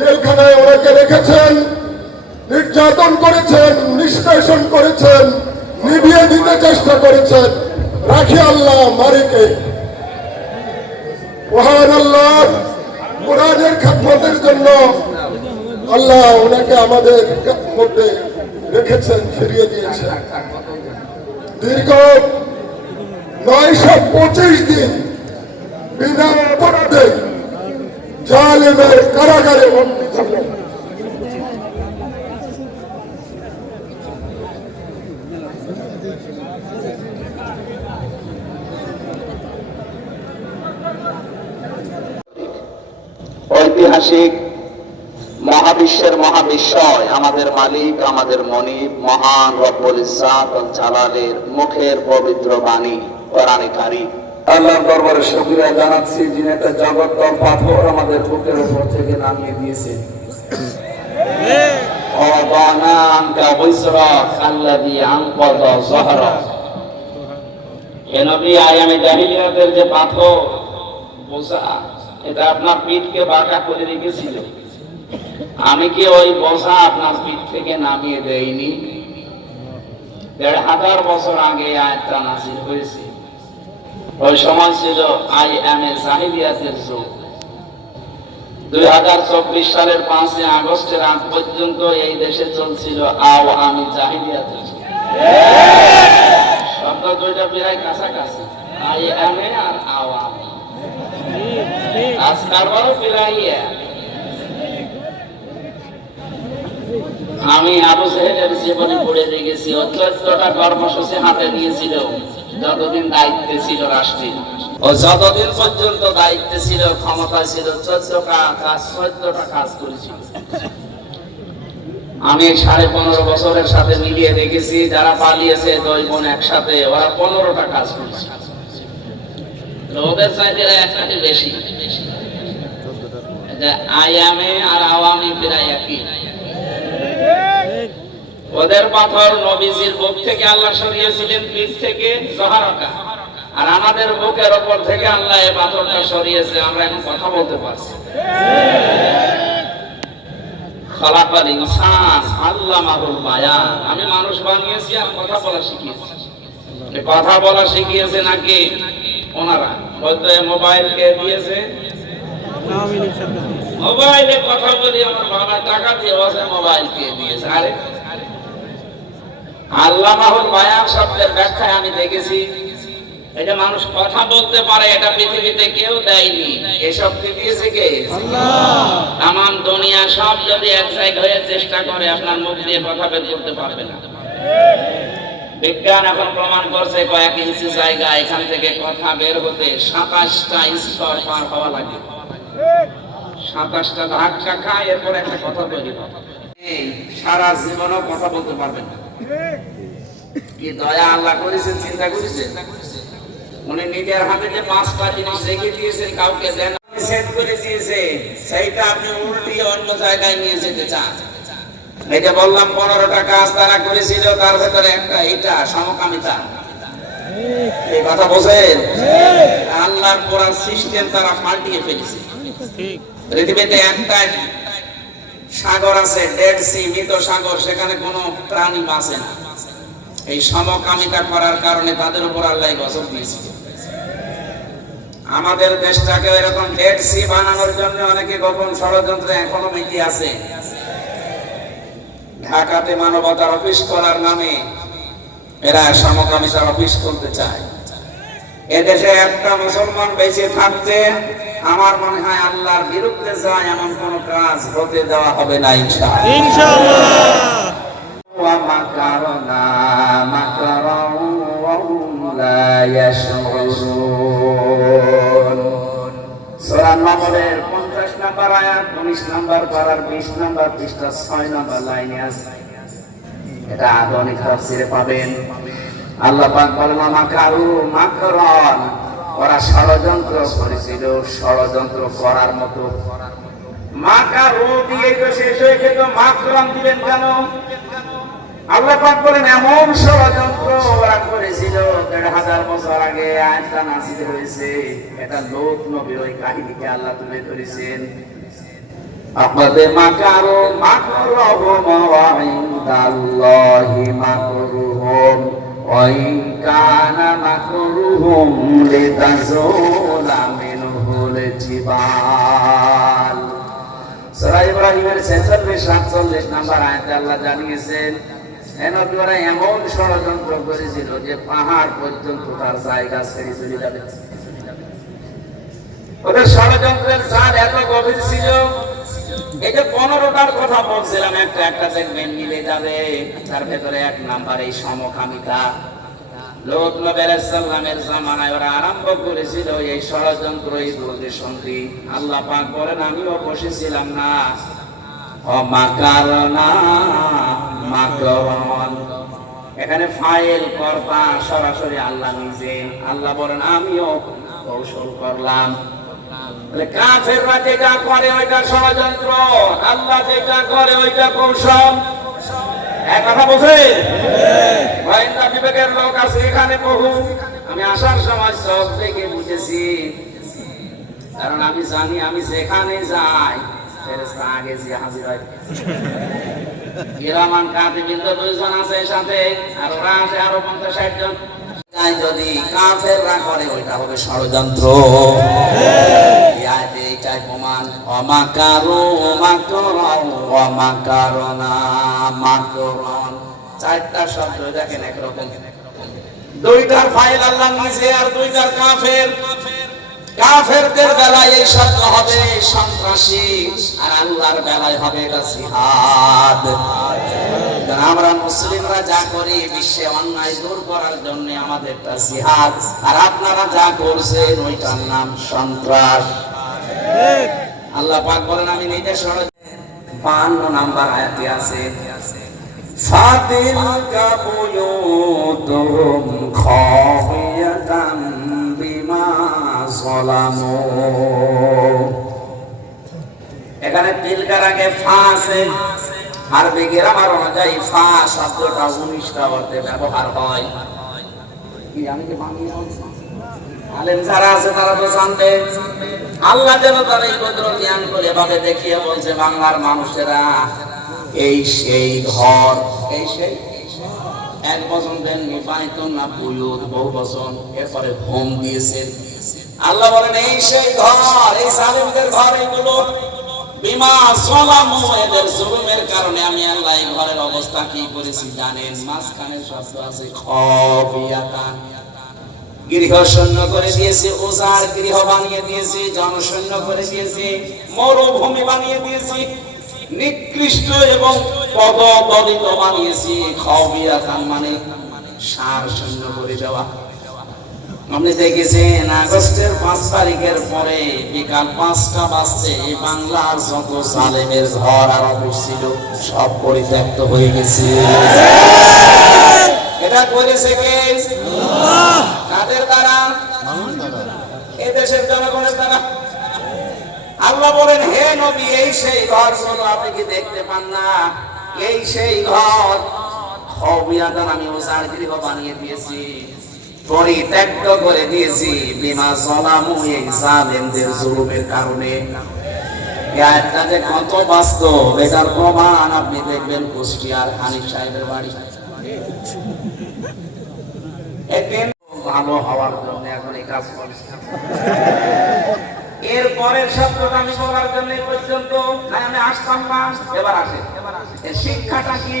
জেলখানায় ওনাকে রেখেছেন, নির্যাতন করেছেন, নিষ্কাশন করেছেন, নিভিয়ে দিতে চেষ্টা করেছেন। রাখি আল্লাহ মারিকে। মহান আল্লাহ কোরআনের খেদমতের জন্য আল্লাহ ওনাকে আমাদের মধ্যে রেখেছেন, ফিরিয়ে দিয়েছেন। দীর্ঘ 925 দিন বিনা পড়তে জালেমের কারাগারে বন্দী ছিলেন। ঐতিহাসিক মহাবিশ্বের মহাবিশ্বয় আমাদের মালিক, আমাদের মনিব, মহান রব্বুল ইজ্জাত ওয়াল জালালের মুখের পবিত্র বাণী কোরআনে কারীম। আল্লাহর দরবারে শুকরিয়া জানাচ্ছি, যিনি একটা জগৎতল পাথর আমাদের বুকের উপর থেকে নামিয়ে দিয়েছেন। ওয়াদানা আনকা বিসরাক আল্লাযী আনকাযা যাহরাক। হে নবী, আয়ামে জাহিলিয়াতের যে পাথর বোঝা, এটা আপনার পিঠকে বাঁকা করে রেখেছিল। আমি কি ওই বোঝা আপনার পিঠ থেকে নামিয়ে দেইনি? ১৫০০ বছর আগে আয়াতটা নাযিল হয়েছে। ওই সময় ছিল আইএমএ জাহিলিয়াতের যুগ। ২০২৪ সালের ৫ই আগস্টের আগ পর্যন্ত এই দেশে চলছিল আওয়ামী জাহিলিয়াতের যুগ। শব্দ দুইটা প্রায় কাছাকাছি, আইএমএ আর আওয়ামী। আজকাল বড় প্রায় আমি আবু সাহেবের জীবনে পড়ে দেখেছি। ১৪টা কর্মসূচি হাতে নিয়েছিল যতদিন দায়িত্বে ছিল রাষ্ট্রীয়, ও যতদিন পর্যন্ত দায়িত্বে ছিল, ক্ষমতা ছিল, ১৪টা কাজ করেছিল। আমি 15.5 বছরের সাথে মিলিয়ে দেখেছি, যারা পালিয়েছে 2 বোন একসাথে, ওরা 15টা কাজ করেছে। ওদের চাইতে একসাথে বেশি। আয়ামে আর আওয়ামী প্রায় একই। ওদের পাথর নবীজির বুক থেকে আল্লাহ সরিয়েছিলেন, পিঠ থেকে জহরাকা, আর আমাদের বুকের উপর থেকে আল্লাহ এই পাথরটা সরিয়েছে। আমরা এখন কথা বলতে পারছি। খালাকাল ইনসান আল্লামাহুল বায়ান। আমি মানুষ বানিয়েছি আর কথা বলা শিখিয়েছি। কথা বলা শিখিয়েছে নাকি ওনারা? বলতে মোবাইল কে দিয়েছে? মোবাইলে কথা বলি, আমার বাবা টাকা দিয়ে বসে, মোবাইল কে দিয়েছে? আরে আল্লামাহুল বায়ান শব্দের ব্যাখ্যায় আমি দেখেছি, এটা মানুষ কথা বলতে পারে, এটা পৃথিবীতে কেউ দেয়নি। এসব দিয়েছে কে? আল্লাহ। তামাম দুনিয়া সব যদি এক জায়গায় হয়ে চেষ্টা করে, আপনার মুখ দিয়ে কথা বের করতে পারবে না। বিজ্ঞান এখন প্রমাণ করছে, কয়েক ইঞ্চি জায়গা এখান থেকে কথা বের হতে 27টা স্তর পার হওয়া লাগে। 27টা ধাক্কা খায়, এরপর একটা কথা তৈরি হয়। সারা জীবনও কথা বলতে পারবেন না। কি দয়া আল্লাহ করেছেন, চিন্তা করেছেন? উনি নিজের হাতে যে 5টা জিনিস রেখে দিয়েছেন, কাউকে দেন, সেট করে দিয়েছে, সেইটা আপনি উল্টিয়ে অন্য জায়গায় নিয়ে যেতে চান। এই যে বললাম 15টা কাজ তারা করেছিল, তার ভেতরে একটা এটা সমকামিতা। এই কথা বোঝেন? আল্লাহর পুরো সিস্টেম তারা পাল্টিয়ে ফেলেছে। পৃথিবীতে একটা সাগর আছে, ডেড সি, মৃত সাগর, সেখানে কোনো প্রাণী বাঁচে না। এই সমকামিতা করার কারণে তাদের উপর আল্লাহ গজব দিয়েছিল। আমাদের দেশটাকে এরকম ডেড সি বানানোর জন্য অনেকে গোপন ষড়যন্ত্র এখনো মেকি আছে। ঢাকাতে মানবতার অফিস করার নামে এরা সমকামিতার অফিস করতে চায়। এদেশে একটা মুসলমান বেঁচে থাকতে আমার মনে হয় আল্লাহর বিরুদ্ধে যায় এমন কোন কাজ হতে দেওয়া হবে না, ইনশাআল্লাহ। ইনশাআল্লাহ। ওয়া মাকারনা মাকারাও ওয়া হুম লা ইয়াশউরুন। সূরা নম্বরের 50 নম্বর আয়াত, 19 নম্বর পারার 20 নম্বর পৃষ্ঠা 6 নম্বর লাইনে আছে। এটা আধুনিক তাফসীরে পাবেন। আল্লাহ পাক বলেন, মাকারু মাকরান, ওরা ষড়যন্ত্র করেছিল, ষড়যন্ত্র করার মতো। মাকারু দিয়ে তো শেষ হয়ে গেল, মাকরান দিবেন কেন? আল্লাহ পাক বলেন, এমন ষড়যন্ত্র ওরা করেছিল ১৫০০ বছর আগে আয়াতটা নাযিল হয়েছে। এটা লোক নবীর ওই কাহিনীকে আল্লাহ তুলে ধরেছেন। আপনাদের মাকারু মাকরুহুম ওয়া ইনদাল্লাহি মাকরুহুম ওয়া ইন কানা মাকরুহুম লিতাযুলা মিনহুল জিবাল। সূরা ইব্রাহিমের 46-47 নম্বর আয়াতে আল্লাহ জানিয়েছেন এনবিরা এমন ষড়যন্ত্র করেছিল যে পাহাড় পর্যন্ত তার জায়গা ছেড়ে চলে যাবে। ওদের ষড়যন্ত্রের জাল এত গভীর ছিল, এই যে 15টার কথা বলছিলাম একটা একটা দেখবেন মিলে যাবে। তার ভেতরে 1 নাম্বার এই সমকামিতা। লূত নবী আলাইহিস সালামের জামানায় ওরা আরম্ভ করেছিল এই ষড়যন্ত্র, এই দুর্দশন্তি। আল্লাহ পাক বলেন আমিও বসেছিলাম না। মাকারনা মাকরান, এখানে ফাইল কর্তা সরাসরি আল্লাহ নিজে। আল্লাহ বলেন আমিও কৌশল করলাম। কাফেররা যেটা করে ওইটা ষড়যন্ত্র, আল্লাহ যেটা করে ওইটা কৌশল। এক কথা বলছেন? গোয়েন্দা বিভাগের লোক আছে এখানে বহু। আমি আসার সময় সব দেখে বুঝেছি, কারণ আমি জানি আমি যেখানে যাই ফেরেশতা আগে যে হাজির হয়। কিরামান কাতিবিন তো 2 জন আছে সাথে, আর ওরা আছে আরো 50-60 জন। যদি কাফেররা করে ওইটা হবে ষড়যন্ত্র। এইটাই প্রমাণ। অমাকারু মাকরান ওয়া মাকারনা মাকরান, 4টা শব্দ দেখেন একরকম। 2টার ফাইল আল্লাহ নিজে আর 2টার কাফের। কাফেরদের বেলায় এই শব্দ হবে সন্ত্রাসী, আর আল্লাহর বেলায় হবে এটা জিহাদ। আমরা মুসলিমরা যা করি বিশ্বে অন্যায় দূর করার জন্য আমাদেরটা জিহাদ, আর আপনারা যা করছেন ওইটার নাম সন্ত্রাস। আল্লাহ পাক বলেন আমি নিজে 52 নাম্বার আয়াতে আছে ফাতিলকা বুয়ুতুহুম খাওয়াতাম বিমা যালামু। এখানে তিলকার আগে ফা আছে। আরবি গ্রামার অনুযায়ী ফা শব্দটা 19টা অর্থে ব্যবহার হয়। কি আমি কি বাংলা বলছি? আলেম যারা আছে তারা তো জানবে। আল্লাহ যেন তার এই কুদরত জ্ঞান করে এভাবে দেখিয়ে বলছে বাংলার মানুষেরা এই সেই ঘর, এই সেই 1 বছর দেননি পাইতুন না বুয়ুত, বহু বছর এরপরে হোম দিয়েছেন। আল্লাহ বলেন এই সেই ঘর, এই জালিমদের ঘর এইগুলো। বিমা যালামু, এদের জুলুমের কারণে আমি আল্লাহ এই ঘরের অবস্থা কি করেছি জানেন? মাঝখানে শব্দ আছে খাবিয়াতান, গৃহ শূন্য করে দিয়েছি, ওজার গৃহ বানিয়ে দিয়েছি, জনশূন্য করে দিয়েছি, মরুভূমি বানিয়ে দিয়েছি, নিকৃষ্ট এবং পদদলিত বানিয়েছি। খাবিয়াতান মানে সার শূন্য করে দেওয়া। আপনি দেখেছেন আগস্টের 5 তারিখের পরে বিকাল 5টা বাজতে বাংলার যত জালেমের ঘর আর অফিস ছিল সব পরিত্যক্ত হয়ে গেছে। এটা করেছে কে? আল্লাহ। কাদের দ্বারা? এই দেশের জনগণের দ্বারা। আল্লাহ বলেন হে নবী এই সেই ঘর ছিল, আপনি কি দেখতে পান না? এই সেই ঘর খাবিয়াতান, আমি ওজার গৃহ বানিয়ে দিয়েছি, পরিত্যক্ত করে দিয়েছি। বিমা যালামু, এই জালেমদের জুলুমের কারণে। এই আয়াতটা যে কত বাস্তব এটার প্রমাণ আপনি দেখবেন কুষ্টিয়ার হানিফ সাহেবের বাড়ি। একদিন ভালো হওয়ার জন্য এখন এই কাজ করছে। এর পরের শব্দটা আমি বলার জন্য পর্যন্ত আমি আসতাম না, এবার আসে। শিক্ষাটা কি?